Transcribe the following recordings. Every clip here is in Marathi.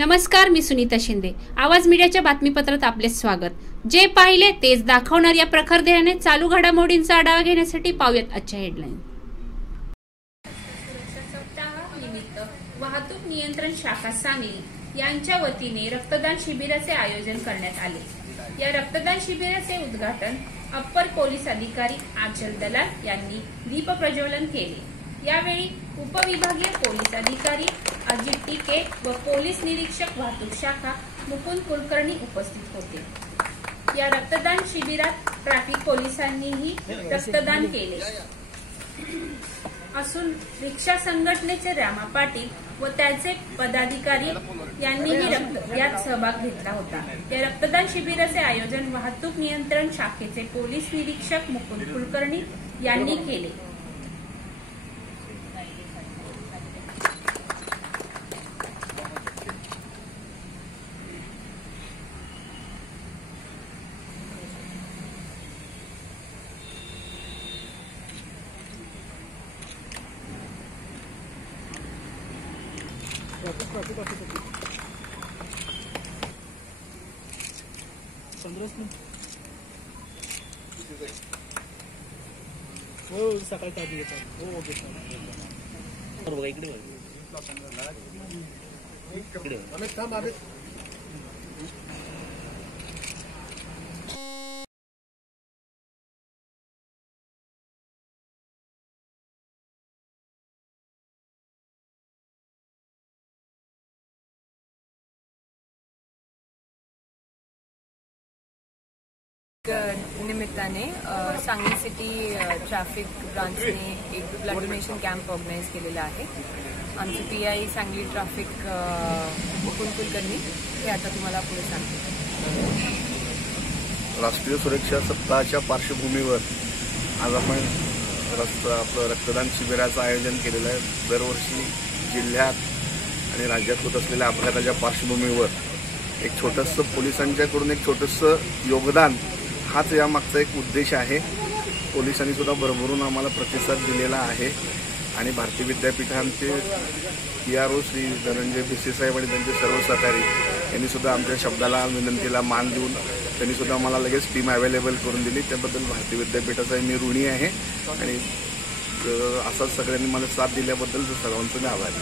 नमस्कार, मी सुनीता शिंदे. आवाज मीडियाच्या बातमीपत्रात आपले स्वागत. जे पाहिले तेच दाखवणार या प्रखर ध्येयाने चालू घडामोडींचा आढावा घेण्यासाठी पाहूयात आजच्या हेडलाईन. सुरक्षा सप्ताह निमित्त वाहतूक नियंत्रण शाखा सांगली यांच्या वतीने रक्तदान शिबिराचे आयोजन करण्यात आले. या रक्तदान शिबिराचे उद्घाटन अप्पर पोलीस अधिकारी आचल दलाल यांनी दीप प्रज्वलन केले. यावेळी उपविभागीय पोलीस अधिकारी अजित टिके व पोलीस निरीक्षक वाहतूक शाखा मुकुंद कुलकर्णी उपस्थित होते. या रक्तदान शिबिरात ट्रॅफिक पोलिसांनीही रक्तदान केले असून रिक्षा संघटनेचे रामा पाटील व त्याचे पदाधिकारी यांनीही यात सहभाग घेतला होता. या रक्तदान शिबिराचे आयोजन वाहतूक नियंत्रण शाखेचे पोलीस निरीक्षक मुकुंद कुलकर्णी यांनी केले. हो सकाळी ताजी येतात. हो ओके बघा इकडे थांब आले. निमित्ताने सांगली सिटी ट्रॅफिक ब्रांचने एक ब्लड डोनेशन कॅम्प ऑर्गनाईज केलेला आहे. आमचे PI सांगली ट्रॅफिक मुकुंद कुलकर्णी हे आता तुम्हाला पुढे सांगते. राष्ट्रीय सुरक्षा सप्ताहाच्या पार्श्वभूमीवर आज आपण आपलं रक्तदान शिबिराचं आयोजन केलेलं आहे. दरवर्षी जिल्ह्यात आणि राज्यात होत असलेल्या अपघाताच्या पार्श्वभूमीवर एक छोटंसं पोलिसांच्याकडून एक छोटंसं योगदान हाच यामागचा एक उद्देश आहे. पोलिसांनी सुद्धा भरभरून आम्हाला प्रतिसाद दिलेला आहे आणि भारतीय विद्यापीठांचे PRO श्री धनंजय भिसे साहेब आणि त्यांचे सर्व सहकारी यांनी सुद्धा आमच्या शब्दाला विनंतीला मान देऊन त्यांनी सुद्धा आम्हाला लगेच टीम अवेलेबल करून दिली. त्याबद्दल भारतीय विद्यापीठाचा मी ऋणी आहे आणि असाच सगळ्यांनी मला साथ दिल्याबद्दल सर्वांचं मी आभारी.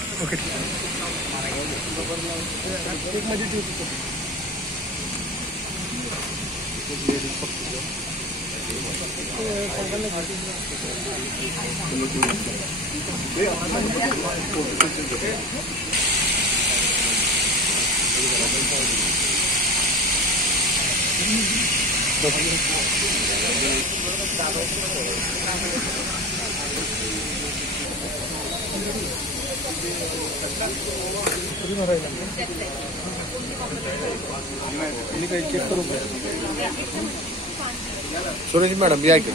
सुरेश मॅडम या की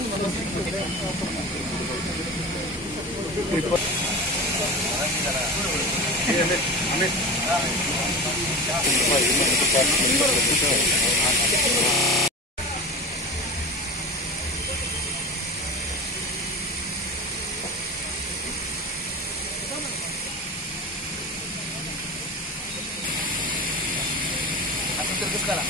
करा.